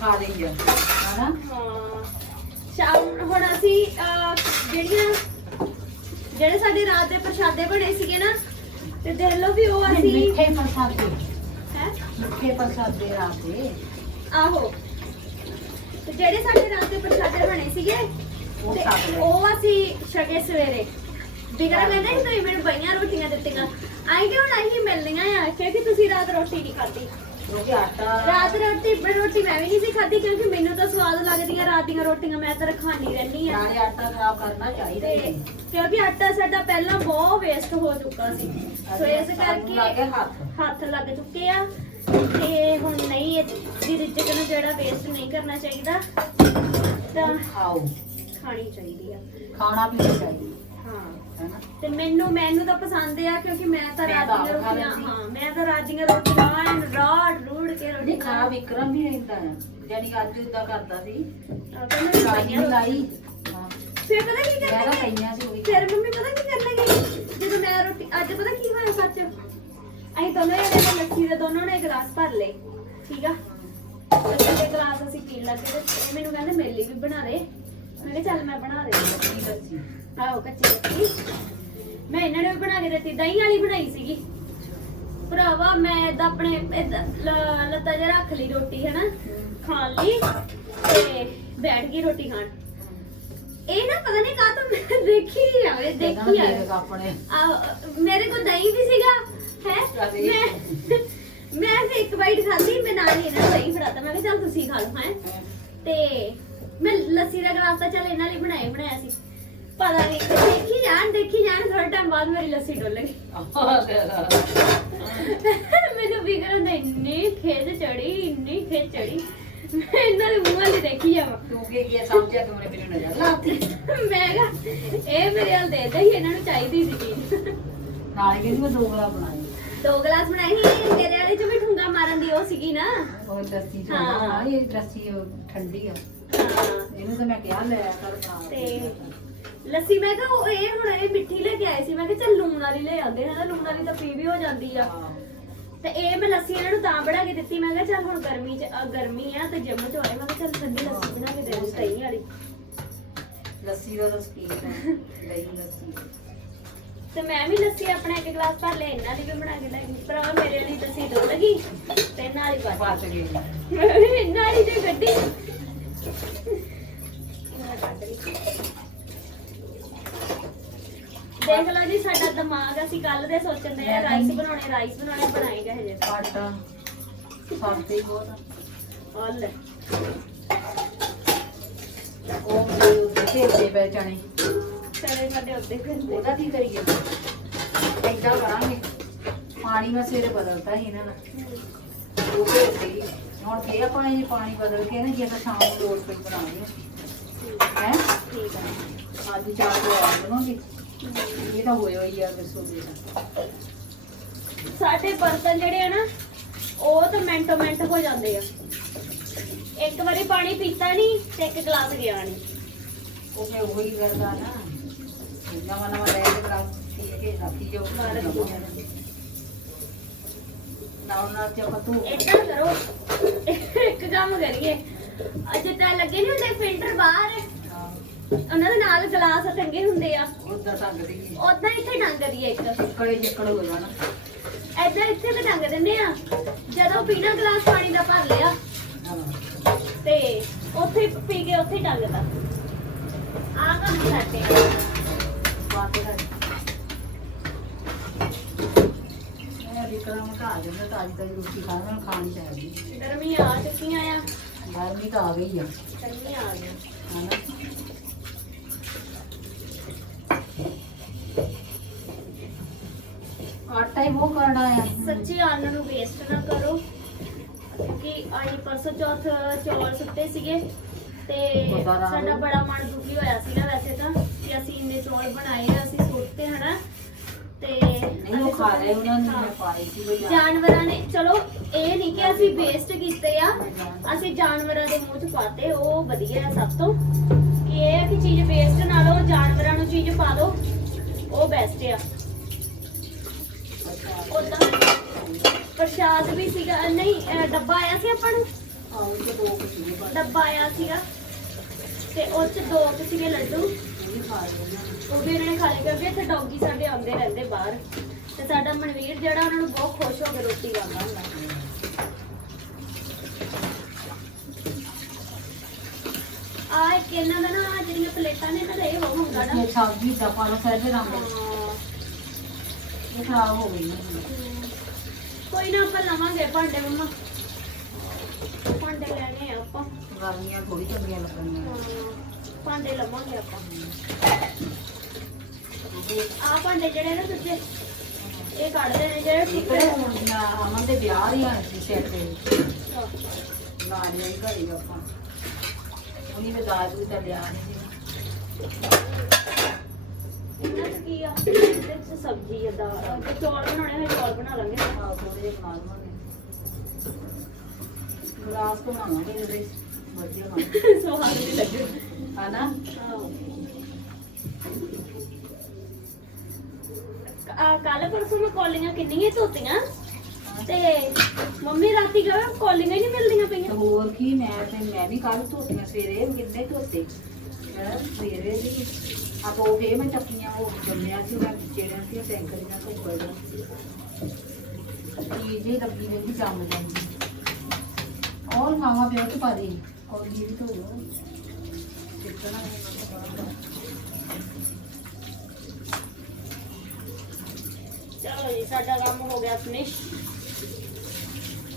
ਖਾ ਲਈ ਆ। ਹਨਾ? ਹਾਂ। ਸ਼ਾਮ ਹੁਣ ਅਸੀਂ ਅਹ, ਜਿਹੜੀਆਂ ਜਿਹੜੇ ਸਾਡੇ ਰਾਤ ਦੇ ਪ੍ਰਸ਼ਾਦੇ ਬਣੇ ਸੀਗੇ ਨਾ ਤੇ ਦੇਖ ਲਓ ਵੀ ਉਹ ਅਸੀਂ ਮਿੱਠੇ ਪ੍ਰਸਾਦੇ। ਹੈ? ਮਿੱਠੇ ਪ੍ਰਸਾਦੇ ਰਾਤੇ ਆਹੋ। ਤੇ ਜਿਹੜੇ ਸਾਡੇ ਰਾਤ ਦੇ ਪ੍ਰਸ਼ਾਦੇ ਬਣੇ ਸੀਗੇ ਉਹ ਤੇ ਛਕ ਲਏ। ਉਹ ਅਸੀਂ ਛਕੇ ਸਵੇਰੇ। ਬਿਗੜਾ ਕਹਿੰਦਾ ਸੀ ਤੁਸੀਂ ਮੈਨੂੰ ਬਈਆਂ ਰੋਟੀਆਂ ਦਿੱਤੀਆਂ। ਆਈ ਕਿ ਹੁਣ ਅਸੀਂ ਮਿਲਣੀਆਂ ਆ ਕਿਉਂਕਿ ਤੁਸੀਂ ਰਾਤ ਰੋਟੀ ਨਹੀਂ ਖਾਧੀ। ਕਿਉਂਕਿ ਆਟਾ ਰਾਤ ਰੋਟੀ ਰੋਟੀ ਮੈਂ ਵੀ ਨਹੀਂ ਸੀ ਖਾਧੀ ਕਿਉਂਕਿ ਮੈਨੂੰ ਤਾਂ ਸਵਾਦ ਲੱਗਦੀਆਂ ਰਾਤ ਦੀਆਂ ਰੋਟੀਆਂ ਮੈਂ ਤਾਂ ਰਖਾਣੀ ਰਹਿੰਦੀ ਆ ਨਾਲੇ ਆਟਾ ਖਰਾਬ ਕਰਨਾ ਚਾਹੀਦਾ ਤੇ ਹੀ। ਨਹੀਂ। ਕਿਉਂਕਿ ਆਟਾ ਸਾਡਾ ਪਹਿਲਾਂ ਬਹੁਤ ਵੇਸਟ ਹੋ ਚੁੱਕਾ ਸੀ। ਸੋ ਇਸ ਸਾਨੂੰ ਲੱਗ ਕਰਕੇ ਹੱਥ। ਹੱਥ ਲੱਗ ਚੁੱਕੇ ਆ। ਤੇ ਹੁਣ ਨਹੀਂ ਇਹਦੀ ਰਿਜਕ ਨੂੰ ਜਿਹੜਾ ਵੇਸਟ ਨਹੀਂ ਕਰਨਾ ਚਾਹੀਦਾ ਤਾਂ ਖਾਓ। ਖਾਣੀ ਚਾਹੀਦੀ ਆ। ਖਾਣਾ ਪੀਣਾ ਚਾਹੀਦਾ। ਹੈਨਾ? ਤੇ ਮੈਨੂੰ ਮੈਨੂੰ ਤਾਂ ਪਸੰਦ ਆ ਕਿਉਂਕਿ ਮੈਂ ਤਾਂ ਮੈਂ ਰਾਤ ਦੀਆਂ ਆਪ ਖਾ ਰੋਟੀਆਂ ਲੈਂਦੀ। ਹਾਂ ਮੈਂ ਤਾਂ ਰਾਤ ਦੀਆਂ ਰੋਟੀਆਂ ਐਨ ਰਾੜ ਰੂੜ ਕੇ ਰੋਟੀ ਨਹੀਂ ਖਾ ਵਿਕਰਮ ਵੀ ਰਹਿੰਦਾ ਹੈ ਜਾਨੀ ਅੱਜ ਉਦਾਂ ਕਰਦਾ ਸੀ। ਕਹਿੰਦਾ ਲਾਈ ਪਈਆਂ ਨਹੀਂ ਲਾਈ। ਹਾਂ। ਫਿਰ ਪਤਾ ਕੀ ਮੈਂ ਤਾਂ ਕਰਨਾ ਪਈਆਂ ਸੀ ਉਹ। ਵੀ ਫਿਰ ਮੰਮੀ ਪਤਾ ਕੀ ਕਰਨ ਲੱਗੀ ਜਦੋਂ ਮੈਂ ਰੋਟੀ ਅੱਜ ਪਤਾ ਕੀ ਹੋਇਆ ਸੱਚ? ਅਸੀਂ ਦੋਨੋਂ ਜਣੇ ਨੇ ਲੱਸੀ ਦੇ ਦੋਨੋਂ ਨੇ ਗਲਾਸ ਭਰ ਲਏ। ਠੀਕ ਆ? ਲੱਸੀ ਦੇ ਗਲਾਸ ਅਸੀਂ ਪੀਣ ਲੱਗੇ ਤੇ ਇਹ ਮੈਨੂੰ ਕਹਿੰਦੇ ਮੇਰੇ ਲਈ ਵੀ ਬਣਾ ਦੇ। ਮੈਂ ਕਿਹਾ ਚੱਲ ਮੈਂ ਬਣਾ ਦੇ ਕੀ ਦੱਸੀ ਆਹੋ ਕੱਚੀ ਲੱਸੀ। ਮੈਂ ਇਹਨਾਂ ਨੇ ਵੀ ਬਣਾ ਕੇ ਦਿੱਤੀ ਦਹੀਂ ਵਾਲੀ ਬਣਾਈ ਸੀਗੀ। ਭਰਾਵਾ ਮੈਂ ਏਦਾਂ ਆਪਣੇ ਏਦਾਂ ਲ- ਲੱਤਾ ਜਿਹਾ ਰੱਖ ਲਈ ਰੋਟੀ ਹੈ ਨਾ ਖਾਣ ਲਈ ਤੇ ਬੈਠ ਗਈ ਰੋਟੀ ਖਾਣ। ਇਹ ਨਾ ਪਤਾ ਨਹੀਂ ਕਾਹ ਤੋਂ ਮੈਂ ਦੇਖੀ ਨਹੀਂ ਆਵੇ ਦੇਖੀ ਆ। ਆਵੇ ਆਪਣੇ? ਮੇਰੇ ਕੋਲ ਦਹੀਂ ਵੀ ਸੀਗਾ ਹੈ? ਮੈਂ ਮੈਂ ਫਿਰ ਇੱਕ ਬਾਈਟ ਖਾਧੀ ਮੈਂ ਨਾਲ ਹੀ ਇਹਨਾਂ ਨੂੰ ਦਹੀਂ ਫੜਾਤਾ ਮੈਂ ਕਿਹਾ ਚੱਲ ਤੁਸੀਂ ਖਾ ਲਓ ਹੈ। ਤੇ ਮੈਂ ਲੱਸੀ ਦਾ ਗਲਾਸ ਤਾਂ ਚੱਲ ਇਹਨਾਂ ਲਈ ਬਣਾਏ ਬਣਾਇਆ ਸੀ। ਪਤਾ ਨਹੀਂ ਦੇਖੀ ਜਾਣ ਦੇਖੀ ਜਾਣ ਥੋੜਾ ਟਾਈਮ ਬਾਅਦ ਮੇਰੀ ਲੱਸੀ ਡੁੱਲ ਗਈ ਮੈਨੂੰ ਵੀ ਕਰਨ ਦੇ ਇੰਨੀ ਖੇਜ ਚੜੀ ਇੰਨੀ ਖੇਜ ਚੜੀ ਮੈਂ ਇਹਨਾਂ ਦੇ ਮੂੰਹ ਵਾਲੀ ਦੇਖੀ ਜਾਵਾਂ। ਤੂੰ ਕੀ ਕੀ ਸਮਝਿਆ ਤੂੰ ਮੈਨੂੰ ਨਜ਼ਰ ਲਾਤੀ? ਮੈਂ ਕਿਹਾ ਇਹ ਮੇਰੇ ਹਾਲ ਦੇ ਦੇ ਇਹਨਾਂ ਨੂੰ ਚਾਹੀਦੀ ਸੀ ਚੀਜ਼। ਨਾਲੇ ਕਹਿੰਦੀ ਮੈਂ ਦੋ ਗਲਾ ਬਣਾਈ। ਦੋ ਗਲਾਸ ਬਣਾਏ ਸੀ ਤੇਰੇ ਵਾਲੇ ਚ ਵੀ ਠੁੰਗਾ ਮਾਰਨ ਦੀ ਉਹ ਸੀਗੀ ਨਾ। ਉਹ ਲੱਸੀ ਹਾਂ। ਹਾਂ ਇਹ ਲੱਸੀ ਠੰਡੀ ਆ। ਹਾਂ। ਇਹਨੂੰ ਤਾਂ ਮੈਂ ਕਿਹਾ ਲੈ ਕਰ ਤੇ ਲੱਸੀ ਮੈਂ ਕਿਹਾ ਉਹ ਇਹ ਹੁਣ ਇਹ ਮਿੱਠੀ ਲੈ ਕੇ ਆਏ ਸੀ ਮੈਂ ਕਿਹਾ ਚੱਲ ਲੂਣ ਵਾਲੀ ਲੈ ਆਉਂਦੇ ਹਾਂ ਲੂਣ ਵਾਲੀ ਤਾਂ ਪੀ ਵੀ ਹੋ ਜਾਂਦੀ ਆ। ਹਾਂ। ਤੇ ਇਹ ਮੈਂ ਲੱਸੀ ਇਹਨਾਂ ਨੂੰ ਤਾਂ ਬਣਾ ਕੇ ਦਿੱਤੀ ਮੈਂ ਕਿਹਾ ਚੱਲ ਹੁਣ ਗਰਮੀ ਚ ਅ, ਗਰਮੀ ਆ ਤੇ ਜਿੰਮ ਚ ਹੋਏ ਮੈਂ ਕਿਹਾ ਚੱਲ ਠੰਡੀ ਲੱਸੀ ਬਣਾ ਕੇ ਦੇ ਦੇ ਦਹੀਂ ਵਾਲੀ। ਲੱਸੀ ਦਾ ਤਾਂ ਸਕੀਨ ਹੈ ਦਹੀਂ ਲੱਸੀ। ਤੇ ਮੈਂ ਵੀ ਲੱਸੀ ਆਪਣਾ ਇੱਕ ਗਲਾਸ ਭਰ ਲਿਆ ਇਹਨਾਂ ਦੀ ਵੀ ਬਣਾ ਕੇ ਲੈ ਗਈ। ਭਰਾ ਮੇਰੇ ਲਈ ਲੱਸੀ ਦੋ ਲਗੀ ਤੇ ਨਾਲ ਹੀ ਬਸ ਬਚ ਗਏ ਇਹਨਾਂ ਦੀ ਤੇ ਗੱਡੀ ਮੈਂ ਕੱਢ ਲਈ। ਦੇਖ ਲਓ ਜੀ ਸਾਡਾ ਦਿਮਾਗ ਅਸੀਂ ਕੱਲ ਦੇ ਸੋਚਣ ਦੇ ਆ ਰਾਈਸ ਬਣਾਉਣੇ ਰਾਈਸ ਬਣਾਉਣੇ ਬਣਾਏ ਗਏ ਹਜੇ। ਆਟਾ ਹੀ ਬਹੁਤ ਆ। ਹਲ ਉਹ ਭੇਜਦੇ ਪਏ ਚਣੇ ਚਲੇ ਸਾਡੇ ਉੱਤੇ ਫਿਰਦੇ। ਉਹਦਾ ਕੀ ਕਰੀਏ? ਏਦਾਂ ਕਰਾਂਗੇ। ਪਾਣੀ ਮੈਂ ਸਵੇਰੇ ਬਦਲਤਾ ਸੀ ਇਹਨਾਂ ਦਾ। ਉਹ ਭੇਜਦੇ ਹੀ। ਹੁਣ ਫੇਰ ਆਪਾਂ ਇਹ ਪਾਣੀ ਬਦਲ ਕੇ ਨਾ ਜੇ ਤਾਂ ਸ਼ਾਮ ਨੂੰ ਲੋੜ ਪਈ ਬਣਾਉਣੀ ਹੈ? ਠੀਕ ਆ। ਅੱਜ ਚਾਰ ਕੋ ਆ ਜਾਵਾਂਗੇ ਇਹ ਤਾਂ ਹੋਇਆ ਹੀ ਆ ਦੱਸੋ ਜੀ ਸਾਡੇ ਬਰਤਨ ਜਿਹੜੇ ਆ ਨਾ ਉਹ ਤਾਂ ਮਿੰਟੋ ਮਿੰਟ ਹੋ ਜਾਂਦੇ ਆ। ਇੱਕ ਵਾਰੀ ਪਾਣੀ ਪੀਤਾ ਨਹੀਂ ਤੇ ਇੱਕ ਗਲਾਸ ਗਿਆ ਨਹੀਂ। ਉਹ ਫੇ ਉਹੀ ਕਰਦਾ ਨਾ। ਨਵਾਂ ਨਵਾਂ ਲੈ ਕੇ ਬਰਾ ਪੀ ਕੇ ਰਾਤੀ ਜੋ ਨਾ ਨਾ ਤੇ ਪਤੂ ਏਦਾਂ ਕਰੋ। ਇੱਕ ਕੰਮ ਕਰੀਏ। ਅੱਜ ਤਾਂ ਲੱਗੇ ਨਹੀਂ ਹੁੰਦੇ ਫਿਲਟਰ ਬਾਹਰ? ਉਹਨਾਂ ਦੇ ਨਾਲ ਗਲਾਸ ਟੰਗੇ ਹੁੰਦੇ ਆ। ਉਦਾਂ ਟੰਗ ਦੀ। ਉਦਾਂ ਇੱਥੇ ਟੰਗ ਦਈਏ ਇੱਕ। ਕੜੇ ਜੱਕੜ ਹੋ ਜਾਣਾ। ਏਦਾਂ ਇੱਥੇ ਤੇ ਟੰਗ ਦਿੰਦੇ ਆ। ਜਦੋਂ ਪੀਣਾ ਗਲਾਸ ਪਾਣੀ ਦਾ ਭਰ ਲਿਆ ਹਾਂ ਤੇ ਉੱਥੇ ਪੀ ਕੇ ਉੱਥੇ ਟੰਗਦਾ ਆ ਕੰਮ ਕਰਦੇ ਬਾਤੇ ਦਾ ਇਹ ਵਿਕਰਮ ਕਾ ਜਾਂਦਾ ਤਾਂ ਅੱਜ ਤੱਕ ਰੋਟੀ ਖਾਣਾ ਖਾਣੀ ਚਾਹੀਦੀ ਗਰਮੀ ਆ ਚੁੱਕੀਆਂ ਆ। ਗਰਮੀ ਤਾਂ ਆ ਗਈ ਆ। ਗਰਮੀ ਆ ਗਈ। ਹਨਾ? ਆਟਾ ਹੀ ਬਹੁਤ ਕਰਨਾ ਆ ਸੱਚੀ ਅੰਨ ਨੂੰ ਵੇਸਟ ਨਾ ਕਰੋ ਕਿਉਂਕਿ ਆਈ ਪਰਸੋਂ ਚੌਥ ਚੌਲ ਸੁੱਟੇ ਸੀਗੇ ਤੇ ਨਾ ਸਾਡਾ। ਬੜਾ ਮਨ ਦੁਖੀ ਹੋਇਆ ਸੀਗਾ ਵੈਸੇ ਤਾਂ ਕਿ ਅਸੀਂ ਇੰਨੇ ਚੌਲ ਬਣਾਏ ਆ ਅਸੀਂ ਸੁੱਟਤੇ ਹਨਾ। ਤੇ ਨਹੀਂ ਉਹ ਖਾ ਰਹੇ ਉਹਨਾਂ ਨੂੰ ਮੈਂ ਪਾਈ ਸੀ ਬਈ। ਜਾਨਵਰਾਂ ਨੇ ਚਲੋ ਇਹ ਨਹੀਂ ਕਿ ਅਸੀਂ ਵੇਸਟ ਕੀਤੇ ਆ ਅਸੀਂ ਜਾਨਵਰਾਂ ਦੇ ਮੂੰਹ 'ਚ ਪਾਤੇ ਉਹ ਵਧੀਆ ਹੈ ਸਭ ਤੋਂ। ਕਿ ਇਹ ਹੈ ਕਿ ਚੀਜ਼ ਵੇਸਟ ਨਾਲੋਂ ਜਾਨਵਰਾਂ ਨੂੰ ਚੀਜ਼ ਪਾ ਦਿਓ ਉਹ ਬੈਸਟ ਆ। ਉਦਾਂ ਪ੍ਰਸ਼ਾਦ ਵੀ ਸੀਗਾ ਨਹੀਂ ਅਹ ਡੱਬਾ ਆਇਆ ਸੀ ਆਪਾਂ ਨੂੰ? ਆਉਂ ਤੇ ਦੋ ਕੁ ਸੀ ਬਸ। ਡੱਬਾ ਆਇਆ ਸੀਗਾ। ਤੇ ਉਹ 'ਚ ਦੋ ਕੁ ਸੀਗੇ ਲੱਡੂ। ਉਹ ਵੀ ਖਾ ਰਹੇ ਉਹਨਾਂ ਨੇ। ਉਹ ਵੀ ਇਹਨਾਂ ਨੇ ਖਾ ਲਏ ਕਿਉਂਕਿ ਇੱਥੇ ਡੌਗੀ ਸਾਡੇ ਆਉਂਦੇ ਰਹਿੰਦੇ ਬਾਹਰ। ਤੇ ਸਾਡਾ ਮਨਵੀਰ ਜਿਹੜਾ ਉਹਨਾਂ ਨੂੰ ਬਹੁਤ ਖੁਸ਼ ਹੋ ਕੇ ਰੋਟੀ ਖਾਂਦਾ ਹੁੰਦਾ। ਆ ਇੱਕ ਇਹਨਾਂ ਦਾ ਨਾ ਆਹ ਜਿਹੜੀਆਂ ਪਲੇਟਾਂ ਨੇ ਦਾ ਇਹ ਹੁੰਦਾ ਨਾ। ਸਬਜ਼ੀ ਦਾ ਪਾਲਾ ਸਾਰੇ ਰੰਗ ਹਾਂ। ਇਹ ਖਰਾਬ ਹੋ ਗਈ ਕੋਈ ਨਾ ਆਪਾਂ ਲਵਾਂਗੇ ਭਾਂਡੇ ਮੰਮਾ। ਭਾਂਡੇ ਲੈਣੇ ਆ ਆਪਾਂ। ਗਰਮੀਆਂ ਥੋੜੀ ਚੰਗੀਆਂ ਲੱਗਣੀਆਂ ਹਾਂ, ਭਾਂਡੇ ਲਵਾਂਗੇ ਆਪਾਂ। ਆ ਭਾਂਡੇ ਜਿਹੜੇ ਨਾ ਦੂਜੇ ਇਹ ਕੱਢਦੇ ਨੇ ਜਿਹੜੇ ਇੱਕ ਟੁੱਟੇ ਹੁਣ ਨਾ ਅਮਨ ਦੇ ਵਿਆਹ ਦੀ ਆ ਸੀ ਸੈਟ ਤੇ ਲਾ ਲਿਆ ਘਰੇ ਆਪਾਂ। ਉਹਨੀ ਵੀ ਦਾਜ ਵੀ ਤਾਂ ਲਿਆ ਨਹੀਂ ਇਹਨਾਂ 'ਚ ਕੀ ਆ? ਇਹਦੇ 'ਚ ਸਬਜ਼ੀ ਆ ਦਾਲ। ਤੇ ਚੌਲ ਬਣਾਉਣੇ ਹੋਏ ਚੌਲ ਬਣਾ ਲਾਂਗੇ। ਆ ਥੋੜੇ ਜਿਹੇ ਬਣਾ ਲਵਾਂਗੇ ਗਲਾਸ ਬਣਾਵਾਂਗੇ ਇਹਦੇ। ਵਧੀਆ ਬਣ ਸਵਾਦ ਵੀ ਲੱਗੇ। ਹਨਾ? ਆ ਕੱਲ ਪਰਸੋਂ ਮੈਂ ਕੋਲੀਆਂ ਕਿੰਨੀਆਂ ਧੋਤੀਆਂ? ਤੇ ਮੰਮੀ ਰਾਤੀ ਕਹੇ ਕੋਲੀਆਂ ਹੀ ਨਹੀਂ ਮਿਲਦੀਆਂ ਤੇ ਪਈਆਂ। ਹੋਰ ਕੀ ਮੈਂ ਤੇ ਮੈਂ ਵੀ ਕੱਲ ਧੋਤੀਆਂ ਸਵੇਰੇ ਕਿੰਨੇ ਧੋਤੇ। ਮੈਂ ਸਵੇਰੇ ਦੋ ਫੇ ਮੈਂ ਟੱਕੀਆਂ ਉਹ ਜੰਮਿਆ ਸੀ, ਮੈਂ ਜਿਹੜਿਆਂ ਸੀ ਟੈਂਕਰੀਆਂ ਤੋਂ ਲੱਗੀ ਵੀ ਜੰਮ ਜਾਂਦੀ ਔਰ ਮਾਵਾ ਪਿਆ ਤੇ ਪਾ ਦੇ ਔਰ ਵੀ ਧੋ ਲਓ। ਕਿਤਨਾ ਚਲੋ ਜੀ, ਸਾਡਾ ਕੰਮ ਹੋ ਗਿਆ ਫਿਨਿਸ਼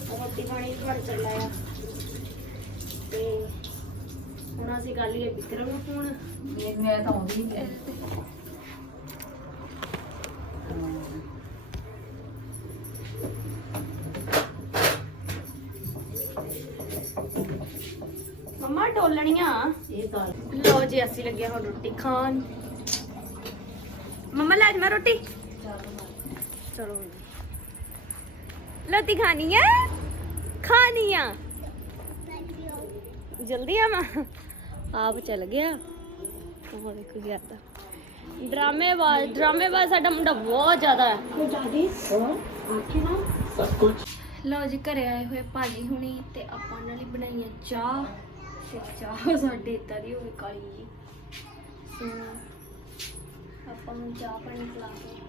ਰੋਟੀ ਪਾਣੀ ਵੀ ਚੱਲਾ ਆ ਤੇ ਹੁਣ ਅਸੀਂ ਕਰ ਲਈਏ ਵਿਕਰਮ ਨੂੰ ਫੋਨ। ਮੈਂ ਮੈਂ ਤਾਂ ਆਉਂਦੀ ਨਹੀਂ ਮੰਮਾ ਟੋਲਣੀਆਂ ਇਹ ਤਾਂ ਲੋ ਜੀ ਅਸੀਂ ਲੱਗੇ ਹੁਣ ਰੋਟੀ ਖਾਣ। ਮੰਮਾ ਲੈ ਮੈਂ ਰੋਟੀ। ਚਲੋ ਰੋਟੀ ਖਾਣੀ ਹੈ? ਖਾਣੀ ਆ। ਜਲਦੀ ਆ ਮਾਂ ਆਪ ਚਲ ਗਿਆ। ਉਹ ਦੇਖੋ ਗਿਆ ਤਾਂ। ਡਰਾਮੇਬਾਜ਼ ਡਰਾਮੇਬਾਜ਼ ਸਾਡਾ ਮੁੰਡਾ ਬਹੁਤ ਜ਼ਿਆਦਾ ਹੈ। ਲਓ ਜੀ ਘਰੇ ਆਏ ਹੋਏ ਭਾਜੀ ਹੁਣੀ ਤੇ ਆਪਾਂ ਨਾਲ ਹੀ ਬਣਾਈ ਆ ਚਾਹ। ਤੇ ਚਾਹ ਸਾਡੇ ਇਦਾਂ ਦੀ ਹੋਵੇ ਕਾਲੀ ਜੀ। ਸੋ ਆਪਾਂ ਨੂੰ ਚਾਹ ਪਾਣੀ ਪਿਲਾ ਕੇ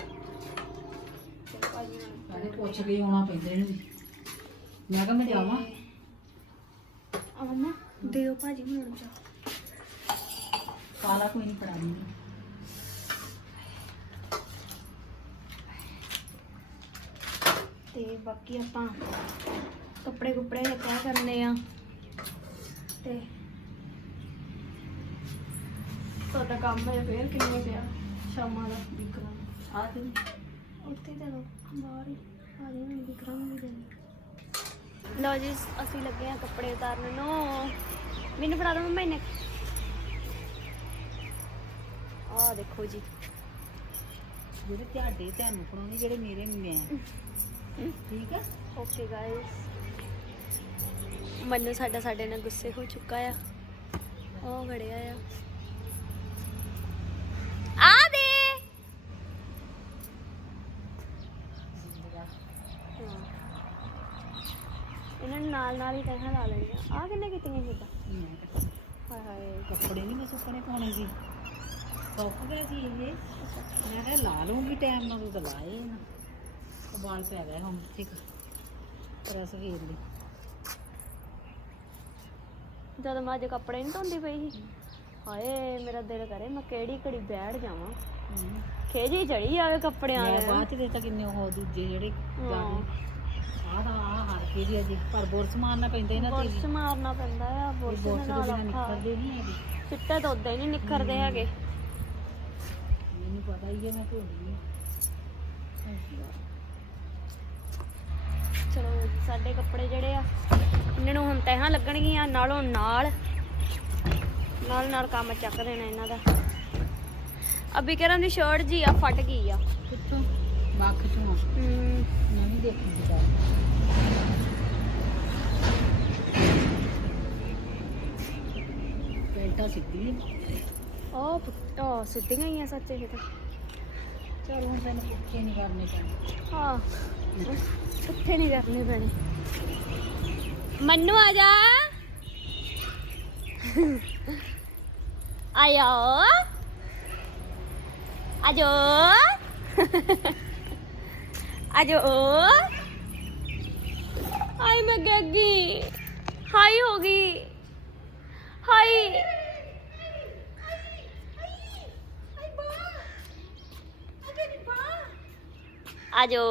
ਤੇ ਭਾਜੀ ਨਾਲ ਸਾਰੇ ਪੁੱਛ ਕੇ ਆਉਣਾ ਪੈਂਦਾ ਇਹਨੂੰ ਵੀ ਮੈਂ ਕਿਹਾ ਮੈਂ ਜਾਵਾਂ ਆ ਮੰਮਾ ਦਿਓ ਭਾਜੀ ਹੁਣ ਨੂੰ ਚਾਹ। ਕਾਲਾ ਕੋਈ ਨਹੀਂ ਪੜਾਣੀ ਤੇ ਬਾਕੀ ਆਪਾਂ ਕੱਪੜੇ ਕੁਪੜੇ ਰੱਖਿਆ ਕਰਨੇ ਆ। ਤੇ ਤੁਹਾਡਾ ਕੰਮ ਹੈ ਫੇਰ ਕਿੰਨੇ ਪਿਆ ਸ਼ਾਮਾਂ ਦਾ ਵਿਕਰਮ? ਆ ਤੇ ਉੱਥੇ ਤੇ ਬਾਹਰ ਹੀ ਆ ਵਿਕਰਮ ਵੀ ਦੇ ਲਓ ਜੀ ਅਸੀਂ ਲੱਗੇ ਆ ਕੱਪੜੇ ਉਤਾਰਨ ਨੂੰ। ਮੈਨੂੰ ਫੜਾ ਦੋ ਇਹਨੇ। ਆਹ ਦੇਖੋ ਜੀ। ਜਿਹੜੇ ਤੁਹਾਡੇ ਤੁਹਾਨੂੰ ਫੜਾਉਣੇ ਜਿਹੜੇ ਮੇਰੇ ਮੈਂ। ਠੀਕ ਆ? ਓਕੇ ਗਾਇਸ ਮੰਨੂ ਸਾਡਾ ਸਾਡੇ ਨਾਲ ਗੁੱਸੇ ਹੋ ਚੁੱਕਾ ਆ। ਉਹ ਖੜਿਆ ਆ। ਆ ਦੇ! ਹਾਂ। ਇਹਨਾਂ ਨੇ ਨਾਲ ਨਾਲ ਹੀ ਕਹਿਣਾ ਲਾ ਲੈਣੀਆਂ ਆ। ਕਿੰਨੇ ਕੀਤੀਆਂ ਜਿੱਦਾਂ ਹਾਏ ਹਾਏ। ਕੱਪੜੇ ਨਹੀਂ ਮੈਂ ਸੁੱਕਣੇ ਪਾਉਣੇ ਸੀ ਸੁੱਕ ਗਏ ਸੀ ਇਹ। ਮੈਂ ਕਿਹਾ ਲਾ ਲੂੰਗੀ ਟਾਈਮ ਨਾਲ ਤੂੰ ਤਾਂ ਲਾਏ ਨਾ। ਉਬਾਲ ਪੈ ਗਿਆ ਹੁਣ ਠੀਕ ਰਸ ਵੇਲ ਲਈ। ਜਦ ਮੈਂ ਅੱਜ ਕੱਪੜੇ ਨਹੀਂ ਧੋਂਦੀ ਪਈ ਸੀ ਹਾਏ ਮੇਰਾ ਦਿਲ ਕਰੇ ਮੈਂ ਕਿਹੜੀ ਘੜੀ ਬੈਠ ਜਾਵਾਂ। ਖੇਜੀ ਚੜੀ ਆਵੇ ਕੱਪੜਿਆਂ ਦੇ। ਬਾਅਦ ਚ ਦੇ ਤਾਂ ਕਿੰਨੇ ਉਹ ਦੂਜੇ ਜਿਹੜੇ। ਆਹ ਤਾਂ ਆਹ ਹਰ ਕੇ ਦੀ ਅਜੇ ਪਰ ਬੋਰਸ ਮਾਰਨਾ ਪੈਂਦਾ ਇਹਨਾਂ ਤੇ ਬੁਰਸ਼ ਮਾਰਨਾ ਪੈਂਦਾ ਆ ਬੁਰਸ਼ ਨਾਲ ਨਿਕਲਦੇ ਨਹੀਂ ਹੈਗੇ। ਚਿੱਟੇ ਤਾਂ ਉਦਾਂ ਹੀ ਨਹੀਂ ਨਿਖਰਦੇ ਹੈਗੇ। ਮੈਨੂੰ ਪਤਾ ਹੀ ਹੈ ਮੈਂ ਭੁੱਲ ਚਲੋ ਸਾਡੇ ਕੱਪੜੇ ਜਿਹੜੇ ਆ ਇਹਨਾਂ ਨੂੰ ਹੁਣ ਤਹਾਂ ਲੱਗਣਗੀਆਂ ਨਾਲੋਂ ਨਾਲ ਨਾਲ ਨਾਲ ਕੰਮ ਚੱਕ ਦੇਣਾ ਇਹਨਾਂ ਦਾ। ਅਭੀ ਕਰਨ ਦੀ ਸ਼ਰਟ ਜੀ ਆ ਫਟ ਗਈ ਆ। ਕਿੱਥੋਂ? ਵੱਖ ਚੋਂ ਹਮ, ਮੈਂ ਵੀ ਦੇਖੀ ਸੀ ਤਾਂ ਪੈਂਟਾ ਸਿੱਧੀ ਉਹ ਪੁੱਟਾ ਸਿੱਧੀਆਂ ਹੀ ਆ ਸੱਚ ਇਹ ਤਾਂ। ਚੱਲ ਹੁਣ ਤੈਨੂੰ ਪੁੱਛੇ ਨਹੀਂ ਕਰਨੇ ਪੈਣੇ। ਹਾਂ ਕਿੱਥੇ ਨਹੀਂ ਕਰਨੀ ਪੈਣੀ। ਮੰਨੂ ਆ ਜਾ। ਆਇਓ। ਆਜੋ। ਆਜੋ। ਆਈ ਮੈਂ ਗੱਗੀ ਹਾਈ ਹੋ ਗਈ। ਹਾਈ। ਆਜੋ।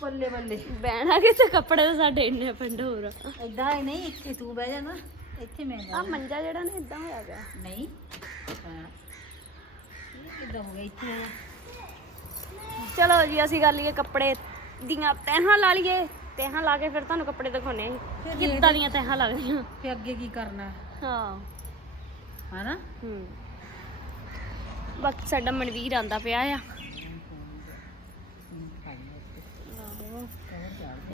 ਬੱਲੇ ਬੱਲੇ। ਬਹਿਣਾ ਕਿਤੇ ਕੱਪੜੇ ਤਾਂ ਸਾਡੇ ਇੰਨੇ ਪਿੰਡ ਹੋਰ ਆ। ਇਦਾਂ ਹੀ ਨਹੀਂ ਇੱਥੇ ਤੂੰ ਬਹਿ ਜਾ ਨਾ ਇੱਥੇ ਮੈਂ ਆ ਬਹਿ ਮੰਜਾ ਜਿਹੜਾ ਨਾ ਇਦਾਂ ਹੋਇਆ ਪਿਆ। ਨਹੀਂ ਹਾਂ। ਇਹ ਕਿੱਦਾਂ ਹੋ ਗਿਆ ਇੱਥੇ? ਆਇਆ ਚਲੋ ਜੀ ਅਸੀਂ ਕਰ ਲਈਏ ਕੱਪੜੇ ਦੀਆਂ ਤਹਾਂ ਲਾ ਲਈਏ। ਤਹਾਂ ਲਾ ਕੇ ਫਿਰ ਤੁਹਾਨੂੰ ਕੱਪੜੇ ਦਿਖਾਉਣੇ ਆ ਫਿਰ ਕਿੱਦਾਂ ਦੀਆਂ ਤਹਾਂ ਲੱਗਦੀਆਂ ਫਿਰ ਅੱਗੇ ਕੀ ਕਰਨਾ? ਹਾਂ। ਹਨਾ? ਹੂੰ। ਬਾਕੀ ਸਾਡਾ ਮਨਵੀਰ ਆਂਦਾ ਪਿਆ ਆ।